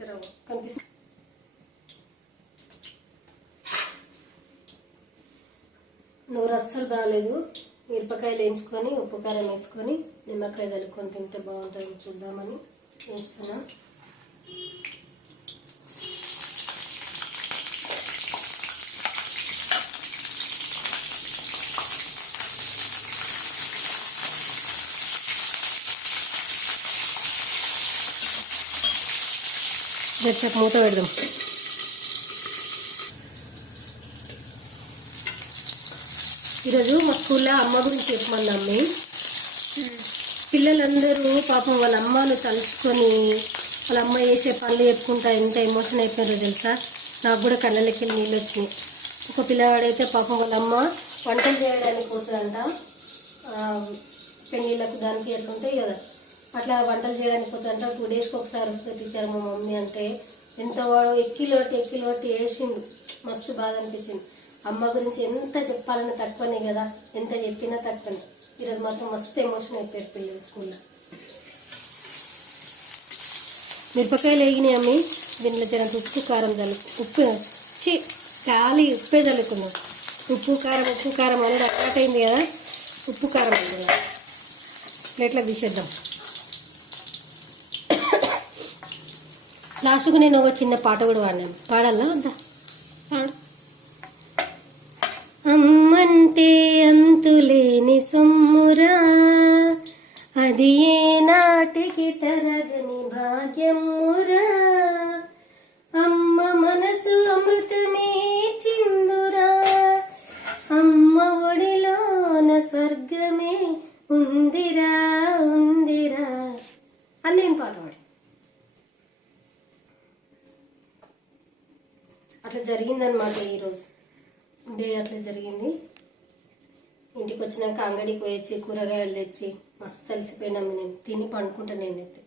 కనిపిస్తుంది. నూరు అస్సలు బాగాలేదు. మిరపకాయలు వేయించుకొని ఉప్పు కారం వేసుకొని నిమ్మకాయ చల్లుకొని తింటే బాగుంటుంది. చూద్దామని వేస్తున్నా. రేపు మూత పెడదాం. ఈరోజు మా స్కూల్లో అమ్మ గురించి చెప్పమన్నాము. పిల్లలందరూ పాపం వాళ్ళ అమ్మను తలుచుకొని వాళ్ళ అమ్మ చేసే పనులు చెప్పుకుంటా ఎంత ఎమోషన్ అయిపోయారో తెలుసా. నాకు కూడా కళ్ళకి నీళ్ళు వచ్చినాయి. ఒక పిల్లవాడైతే పాపం వాళ్ళ అమ్మ వంటలు చేయడానికి పోతుందంట. పెళ్ళిళ్ళకు దానికి ఎట్లా ఉంటాయి కదా, అట్లా వంటలు చేయడానికి పోతుందంట. 2 డేస్కి ఒకసారి వస్తే టీచర్ మా మమ్మీ అంటే ఎంత వాడు ఎక్కిలోటి వేసిండు. మస్తు బాధ అనిపించింది. అమ్మ గురించి ఎంత చెప్పాలని తక్కువనే కదా, ఎంత చెప్పినా తక్కువనే. ఈరోజు మాత్రం మస్తు ఎమోషన్ అయిపోయారు పిల్లలు స్కూల్లో. మిరపకాయలు వేగినాయి అమ్మి. దీంట్లో జర ఉప్పు కారం ఖాళీ ఉప్పే చల్లుకున్నాం. ఉప్పు కారం అనేది అలవాటైంది కదా, ఉప్పు కారం అయింది కదా. ప్లేట్లకు తీసేద్దాం. లాస్ట్కు నేను ఒక చిన్న పాట కూడా పాడినాను. పాడాలా వద్దా? పాడు. అమ్మంటే అంతులేని సొమ్మురా, అది ఏ నాటికి తరగని భాగ్యమురా. అమ్మ మనసు అమృతమే చిందురా, అమ్మ ఒడిలోన స్వర్గమే ఉందిరా ఉందిరా అని నేను పాట పాడి. అట్లా జరిగిందనమాట. ఈరోజు డే అట్లా జరిగింది. ఇంటికి వచ్చినాక అంగడికి పోయొచ్చి కూరగాయలు తెచ్చి మస్తు అలసిపోయినాము. నేను తిని పండుకుంటా. నేనైతే